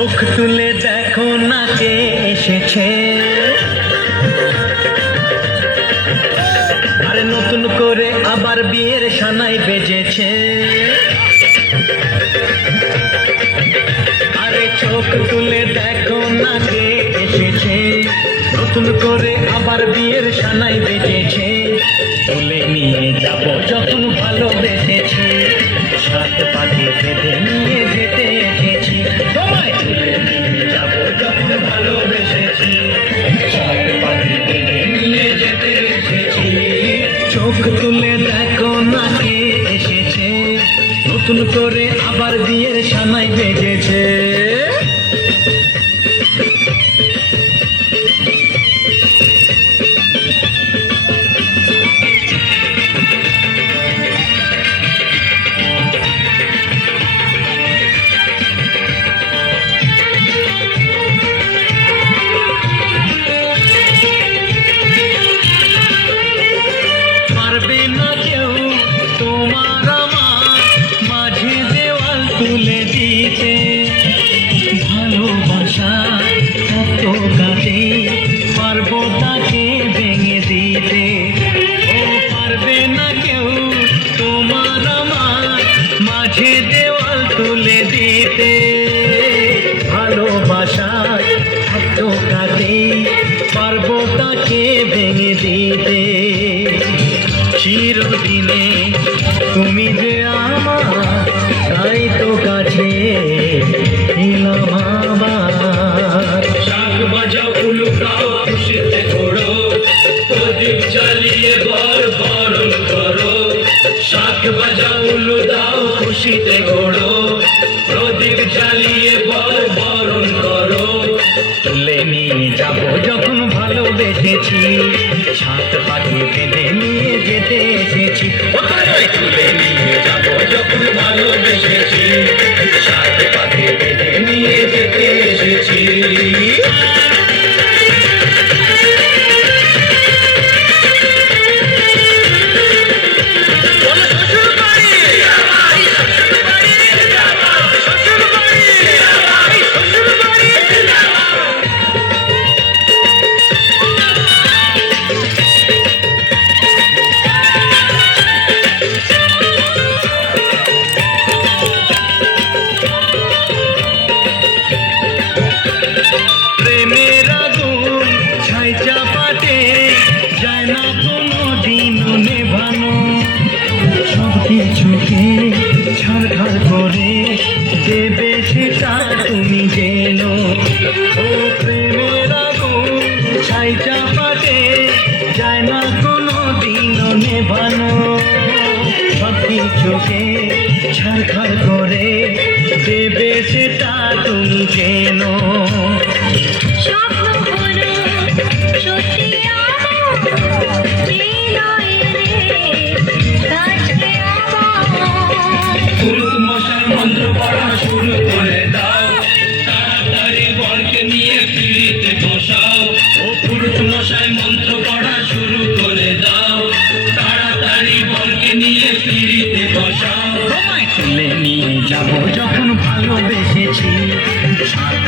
চোখ তুলে দেখো না কে এসেছে, আরে নতুন করে আবার বিয়ের সানাই বেজেছে। আরে চোখ তুলে দেখো না কে এসেছে, নতুন করে আবার বিয়ের সানাই বেজেছে। তুলে নিয়ে যাব যখন ভালোবেসেছি, সাত পাখি বেঁধে নিয়ে যেতে এসেছি। তোমায় তুলে নিয়ে যাব যখন ভালোবেসেছি, সাত পাখি বেঁধে নিয়ে যেতে এসেছি। চোখ তুলে দেখো না কে এসেছে, নতুন করে আবার বিয়ের সানাই বেজেছে। পারবে না কেউ তোমার আমার মাঝে দেওয়াল তুলে দিতে, ভালোবাসা কত কাটে পারবো তাকে ভেঙে দিতে। ও পারবে না কেউ তোমার আমার মাঝে দেওয়াল তুলে দিতে, ভালোবাসা কত কাটে পারবো তাকে ভেঙে দিতে। চিরদিনে তুমি যে আমার, তাই তো কাছে এলাম আবার। শাক বাজাও উলুকাও খুশিতে ঘোড়ো, প্রদীপ জ্বালিয়ে বরণ করো। শাক বাজাও উলু দাও খুশিতে ঘোড়ো, প্রদীপ জ্বালিয়ে বরণ করো। তুলে নিয়ে যাব যখন ভালোবেসেছি, সাত পাখি বেঁধে নিয়ে যেতে এসেছি। কোথায় তুলে নিয়ে যাব যখন ভালোবেসেছি, সাত পাখি বেঁধে নিয়ে যেতে এসেছি। প্রেমের আগুন ছাই চাপাতে যায় না কোনো দিন নেভানো, সব কিছুকে ছাড়খাড় করে দেবে সেটা তুমি জেনো। ও প্রেমের আগুন ছাই চাপাতে যায় না কোনো দিন নেভানো, সব কিছুকে ছাড়খাড় করে দেবে সেটা তুমি জেনো। স্বপ্ন হলো সত্যি আমার, হৃদয়ে রে কাছে আমার। পুরুত মশাই মন্ত্র পড়া শুরু করে দাও, তাড়াতাড়ি বরকে নিয়ে পিড়িতে বসাও। ও পুরুত মশাই মন্ত্র পড়া শুরু করে দাও, তাড়াতাড়ি বরকে নিয়ে পিড়িতে বসাও। তোমায় তুলে নিয়ে যাব যখন ভালোবেসেছি, সাত